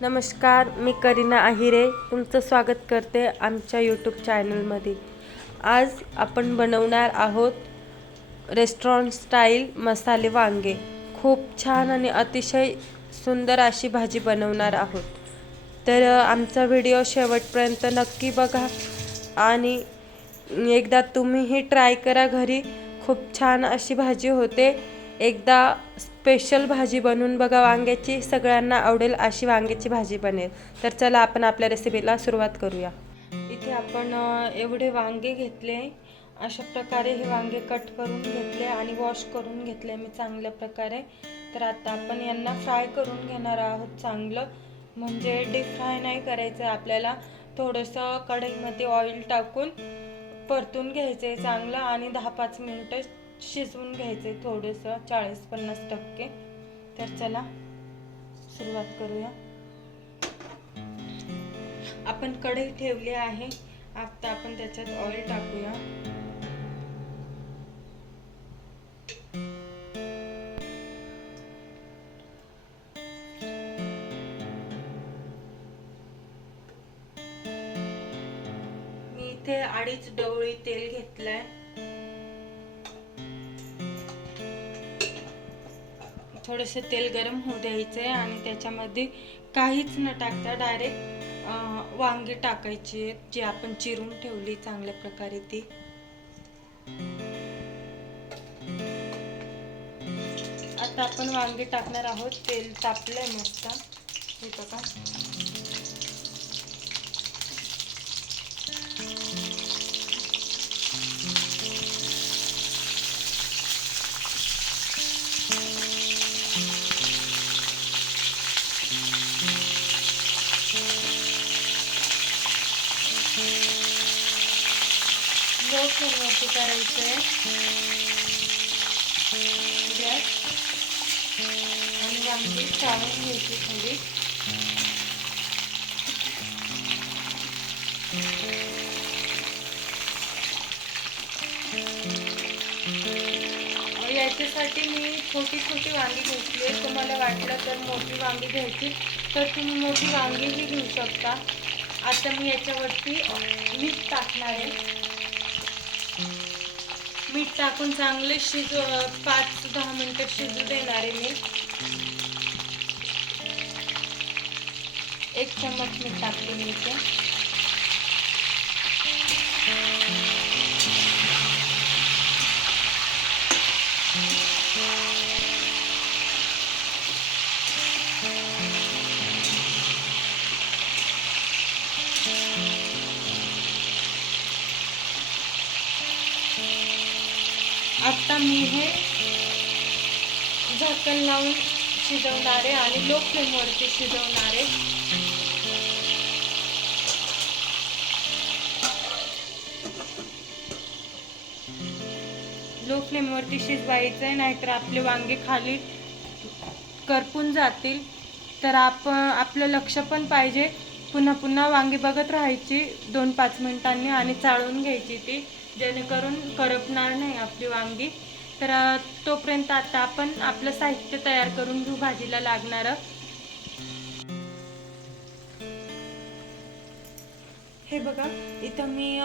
नमस्कार, मी करीना आहिरे तुमचं स्वागत करते आमच्या यूट्यूब चॅनलमध्ये। आज आपण बनवणार आहोत रेस्टॉरंट स्टाईल मसाले वांगे। खूप छान आणि अतिशय सुंदर अशी भाजी बनवणार आहोत। तर आमचा व्हिडिओ शेवटपर्यंत नक्की बघा आणि एकदा तुम्हीही ट्राय करा घरी। खूप छान अशी भाजी होते। एकदा स्पेशल भाजी बनवून बघा वांग्याची, सगळ्यांना आवडेल अशी वांग्याची भाजी बनेल। तर चला आपण आपल्या रेसिपीला सुरुवात करूया। इथे आपण एवढे वांगे घेतले, अशा प्रकारे हे वांगे कट करून घेतले आणि वॉश करून घेतले मी चांगल्या प्रकारे। तर आता आपण यांना फ्राय करून घेणार आहोत चांगलं, म्हणजे डीप फ्राय नाही करायचं आपल्याला। थोडंसं कढईमध्ये ऑइल टाकून परतून घ्यायचे चांगलं आणि 10-5 मिनिटं शिजवून घ्यायचे थोडंसं 40-50%। तर चला सुरुवात करूया। आपण कढई ठेवली आहे, आता आपण त्याच्यात ऑइल टाकूया। मी इथे 2.5 डवळी तेल घेतलंय। थोडंसं तेल गरम होऊ द्यायचंय आणि त्याच्यामध्ये काहीच न टाकता डायरेक्ट वांगी टाकायची जी आपण चिरून ठेवली चांगल्या प्रकारे ती। आता आपण वांगी टाकणार आहोत। तेल तापलंय मस्त, हे बघा। लो फ्लेमवरती करायचंय गॅस आणि वांगी चाळून घ्यायची थोडी। याच्यासाठी मी छोटी छोटी वांगी घेतली। तुम्हाला वाटलं तर मोठी वांगी घ्यायची तर तुम्ही मोठी वांगीही घेऊ शकता। आता मी याच्यावरती मीठ टाकणार आहे। मीठ टाकून चांगले 5-10 मिनिटं शिजू देणार आहे मी। 1 चम्मच मीठ टाकते मी इथे। आता मी हे झाकण लावून शिजवणार आहे आणि लो फ्लेमवरती शिजवणार आहे। लो फ्लेमवरती शिजवायचं आहे, नाहीतर आपले वांगे खाली करपून जातील। तर आपलं लक्ष पण पाहिजे, पुन्हा पुन्हा वांगी बघत राहायची 2-5 मिनिटांनी आणि चाळून घ्यायची ती, जेणेकरून करपणार नाही आपली वांगी। तर तोपर्यंत आता आपण आपलं साहित्य तयार करून घेऊ भाजीला लागणारं। हे बघा, इथं मी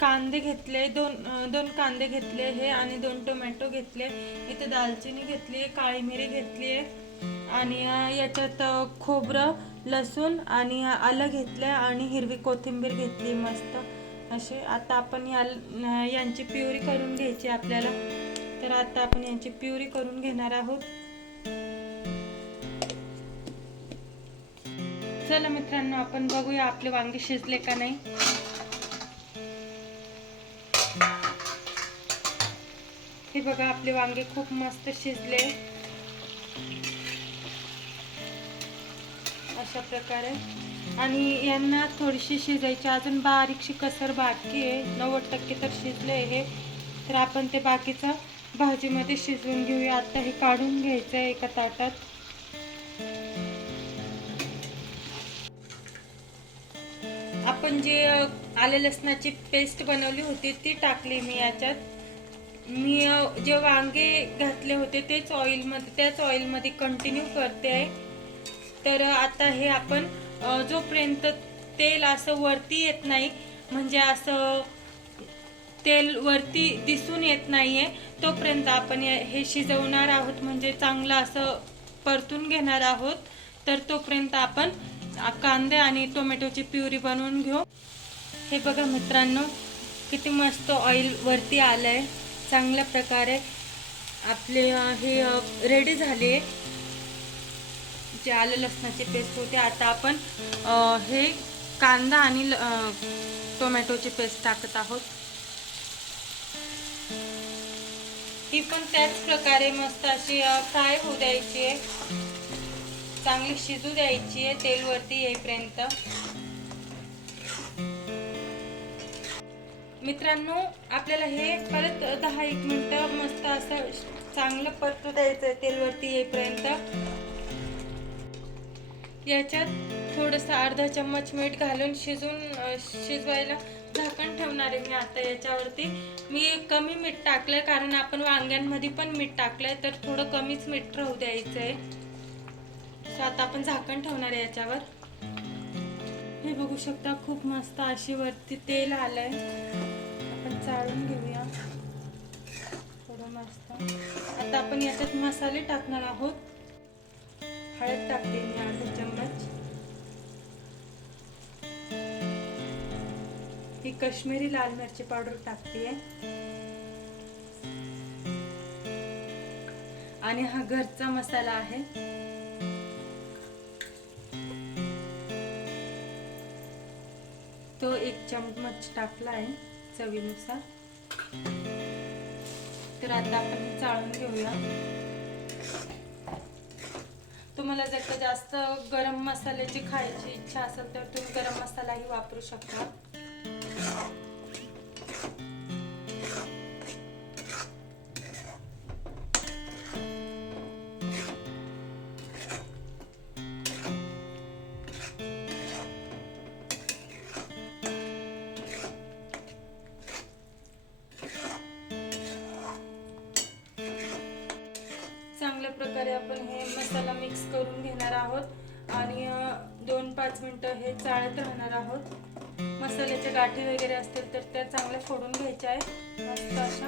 कांदे घेतले, दोन कांदे घेतले हे आणि 2 टोमॅटो घेतले। इथे दालचिनी घेतली, काळी मिरी घेतली आणि याच्यात खोबरं, लसूण आणि आलं घेतलंय आणि हिरवी कोथिंबीर घेतली मस्त असे। आता आपण यांची प्युरी करून घ्यायची आपल्याला। तर आता आपण यांची प्युरी करून घेणार आहोत। चला मित्रांनो, आपण बघूया आपले वांगे शिजले का नाही। हे बघा, आपले वांगे खूप मस्त शिजले अशा प्रकारे। आणि यांना थोडीशी शिजायची, अजून बारीकशी कसर बाकी आहे। 90% तर शिजले हे। तर आपण ते बाकीचं भाजीमध्ये शिजवून घेऊया। आता हे काढून घ्यायचं आहे एका ताटात। आपण जे आले लसणाची पेस्ट बनवली होती ती टाकली मी याच्यात। मी जे वांगे घातले होते त्याच ऑइलमध्ये कंटिन्यू करते आहे। तर आता हे आपण जोपर्यंत तेल असं वरती येत नाही, म्हणजे असं तेल वरती दिसून येत नाहीये, तोपर्यंत आपण हे शिजवणार आहोत, म्हणजे चांगलं असं परतून घेणार आहोत. तर तोपर्यंत आपण कांदे आणि टोमॅटोची प्युरी बनवून घेऊ. हे बघा मित्रांनो, किती मस्त ऑइल वरती आलंय. चांगल्या प्रकारे आपले हे रेडी झाले. जे आलं लसणाची पेस्ट होते, आता आपण हे कांदा आणि टोमॅटोची पेस्ट टाकत आहोत. ही पण त्याच प्रकारे मस्त अशी फ्राय होऊ द्यायची आहे, चांगली शिजू द्यायची आहे तेल वरती येईपर्यंत. मित्रांनो, आपल्याला हे परत 10-1 मिनिटं मस्त असं चांगलं परतू द्यायचं तेल वरती येईपर्यंत. याच्यात थोडंसं अर्धा चम्मच मीठ घालून शिजवायला झाकण ठेवणार आहे मी. आता याच्यावरती मी कमी मीठ टाकलंय, कारण आपण वांग्यांमध्ये पण मीठ टाकलंय, तर थोडं कमीच मीठ राहू द्यायचंय. आता आपण झाकण ठेवणार आहे याच्यावर. हे बघू शकता, खूप मस्त अशी वरती तेल आलंय. आपण चाळून घेऊया थोडं मस्त. आता आपण याच्यात मसाले टाकणार आहोत. हळद टाकते मी अर्धा चम्मच. ही काश्मीरी लाल मिरची पावडर टाकते आणि हा घरचा मसाला आहे. तो 1 चम्मच टाकला आहे चवीनुसार. तर आता आपण हे चाळून घेऊया. तुम्हाला जर का जास्त गरम मसाल्याची खायची इच्छा असेल तर तुम्ही गरम मसालाही वापरू शकता. चांगल्या प्रकारे आपण हे मसाला मिक्स करून घेणार आहोत आणि 2-5 मिनिटं हे चाळत राहणार आहोत. मसाल्याच्या गाठी वगैरे असतील तर त्या चांगल्या फोडून घ्यायच्या आहे मस्त अशा.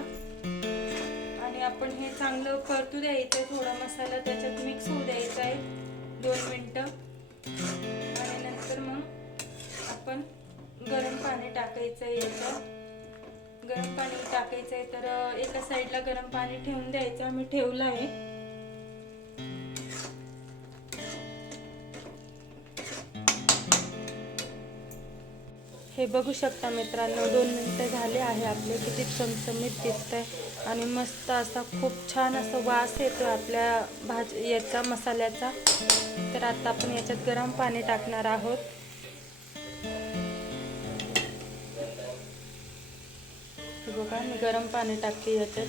आणि आपण हे चांगलं परतू द्यायचं, थोडा मसाला त्याच्यात मिक्स होऊ द्यायचा आहे 2 मिनिटं. आणि नंतर मग आपण गरम पाणी टाकायचं आहे. याच्यात गरम पाणी टाकायचं आहे, तर एका साईडला गरम पाणी ठेवून द्यायचं. आम्ही ठेवलं आहे. हे बघू शकता मित्रांनो, 2 मिनिटं झाले आहे आपले. किती चमचमीत दिसतंय आणि मस्त असा खूप छान असा वास येतो आपल्या याचा मसाल्याचा. तर आता आपण याच्यात गरम पाणी टाकणार आहोत. हे बघा, मी गरम पाणी टाकते याच्यात.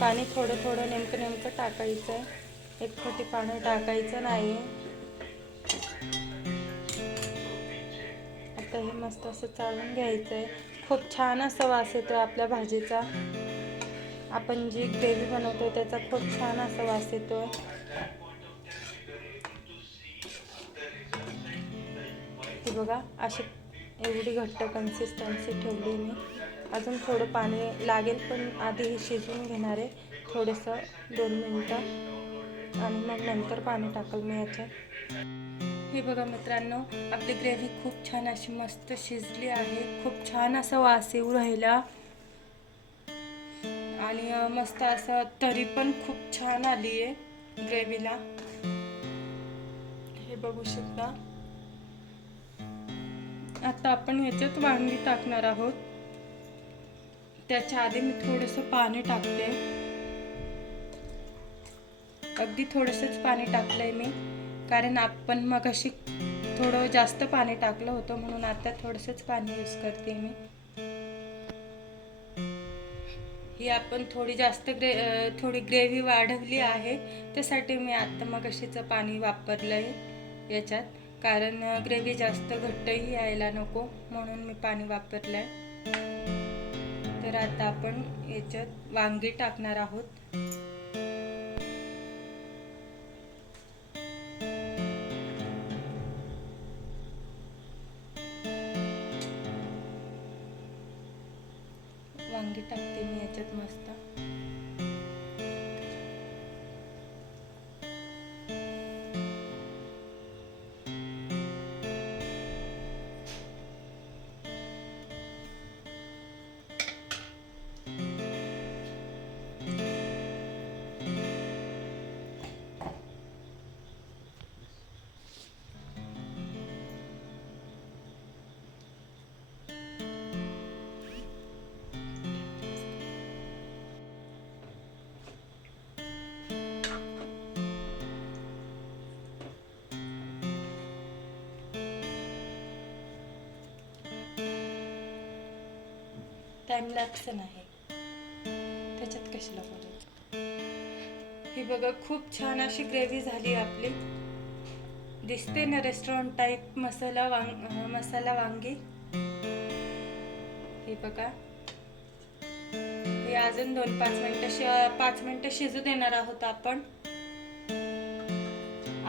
पाणी थोडं थोडं नेमकं टाकायचं आहे, एकखोटी पाणी टाकायचं नाही. आता हे मस्त असं चाळून घ्यायचं आहे. खूप छान असा वास येतो आपल्या भाजीचा. आपण जी ग्रेव्ही बनवतो त्याचा खूप छान असा वास येतो. हे बघा, अशी एवढी घट्ट कन्सिस्टन्सी ठेवली मी. अजून थोडं पाणी लागेल, पण आधी हे शिजवून घेणार आहे थोडंसं 2 मिनिटं आणि मग नंतर पाणी टाकल मी याच्यात. हे बघा मित्रांनो, आपली ग्रेव्ही खूप छान अशी मस्त शिजली आहे. खूप छान असा वास येऊ राहिला आणि मस्त असं तरी पण खूप छान आली आहे ग्रेव्हीला. हे बघू शकता. आता आपण ह्याच्यात वांगी टाकणार आहोत. त्याच्या आधी मी थोडंसं पाणी टाकते. अगदी थोडंसंच पाणी टाकलंय मी, कारण आपण मगाशी थोडं जास्त पाणी टाकलं होतं, म्हणून आता थोडंसंच पाणी यूज करते मी. ही आपण थोडी ग्रेव्ही वाढवली आहे, त्यासाठी मी आता मगाशीचं पाणी वापरलंय याच्यात, कारण ग्रेव्ही जास्त घट्टही यायला नको म्हणून मी पाणी वापरलंय. तर आता आपण याच्यात वांगी टाकणार आहोत. आहेत मस्त. टाइम लॅप्स नाही त्याच्यात, कशाला बोलत. ही बघा खूप छान अशी ग्रेव्ही झाली आपली. दिसते ना रेस्टॉरंट टाईप मसाला वांगी. हे बघा, हे अजून 5 मिनिटं शिजू देणार आहोत आपण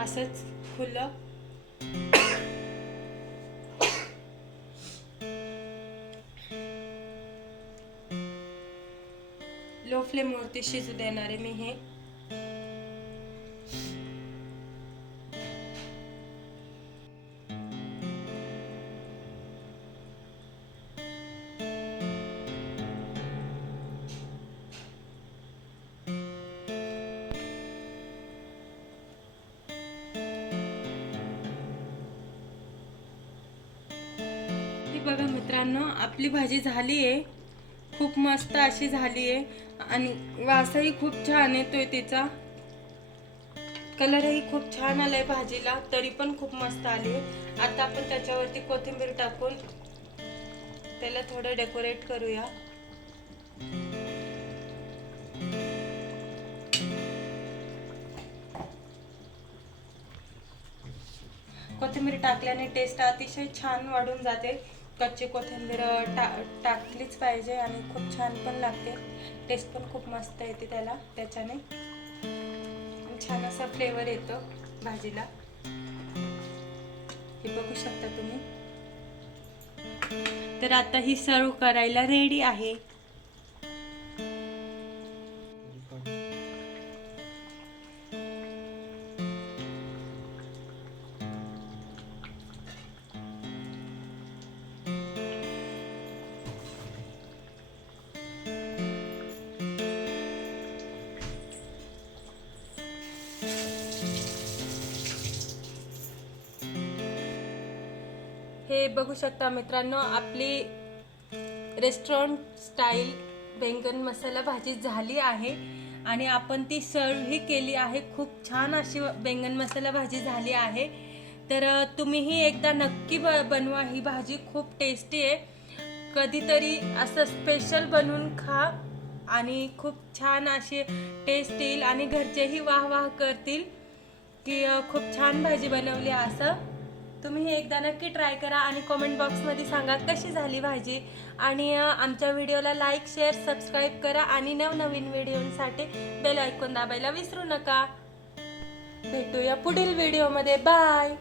असंच खुलं. लो फ्लेम वरती शिजू देणार आहे मी हे. ही बघा मित्रांनो, आपली भाजी झाली आहे. खूप मस्त अशी झाली आहे आणि वासही खूप छान येतोय तिचा. कलरही खूप छान आलाय भाजीला, तरी पण खूप मस्त आली. आता आपण त्याच्यावरती कोथिंबीर टाकून त्याला थोडं डेकोरेट करूया. कोथिंबीर टाकल्याने टेस्ट अतिशय छान वाढून जाते. कच्ची कोथिंबीर टाकलीच पाहिजे आणि खूप छान पण लागते. टेस्ट पण खूप मस्त येते त्याच्याने. छान असा फ्लेवर येतो भाजीला. हे बघू शकता तुम्ही. तर आता ही सर्व करायला रेडी आहे. हे बघू शकता मित्रांनो, आपली रेस्टॉरंट स्टाईल बैंगन मसाला भाजी झाली आहे आणि आपण ती सर्वही केली आहे. खूप छान अशी बैंगन मसाला भाजी झाली आहे. तर तुम्हीही एकदा नक्की बनवा. ही भाजी खूप टेस्टी आहे. कधीतरी असं स्पेशल बनवून खा आणि खूप छान अशी टेस्ट येईल आणि घरचेही वाह वाह करतील की खूप छान भाजी बनवली. असं तुम्ही एकदा नक्की ट्राय करा आणि कमेंट बॉक्समध्ये सांगा कशी झाली भाजी. आणि आमच्या व्हिडिओला लाईक, शेअर, सबस्क्राईब करा आणि नवनवीन व्हिडिओसाठी बेल आयकॉन दाबायला विसरू नका. भेटूया पुढील व्हिडिओमध्ये. बाय.